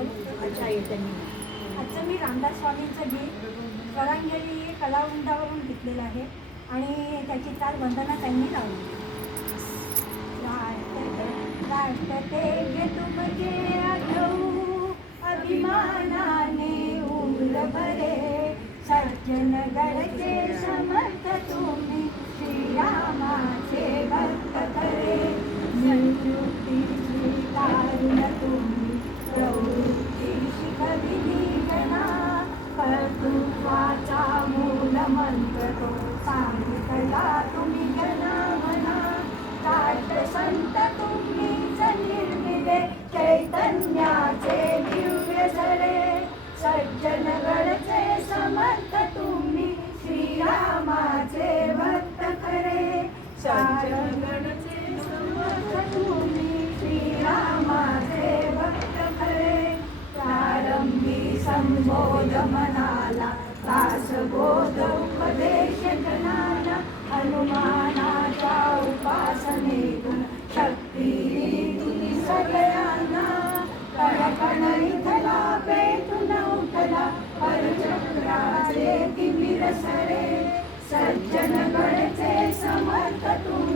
आजचं मी रामदास स्वामींचं गीत स्वरांजली कलावृंदावरून घेतलेलं आहे आणि त्याची चाल वंदना त्यांनी लावली. राष्ट्रते गे तुमचे आठवू अभिमानाने उमल भरे, सज्जन गडचे समर्थ तुम्ही श्रीरामाचे भक्त खरे. निवृत्ती स्वीकारून तुम्ही प्रवृत्ती शिकविली गणा, कर्तृत्वाचा मूल मंत्र तो सांगितला तुम्ही गणा म्हणा. राष्ट्र संत तुम्हीच निर्मिले चैतन्याचे दिव्य झरे, सज्जन गडचे समर्थ तुम्ही श्रीरामाचे भक्त खरे. सज्जन गडचे समर्थ तुम्ही श्रीरामाचे भक्त खरे. प्रारंभी संबोध मनाला दासबोध उपदेश जनाला, हनुमानाच्या उपासनेतून शक्ती तुम्ही सगळ्यांना. कणकण इथला पेटून उठला परचक्राचे तिमिर सरे, सज्जन गडचे समर्थ तुम्ही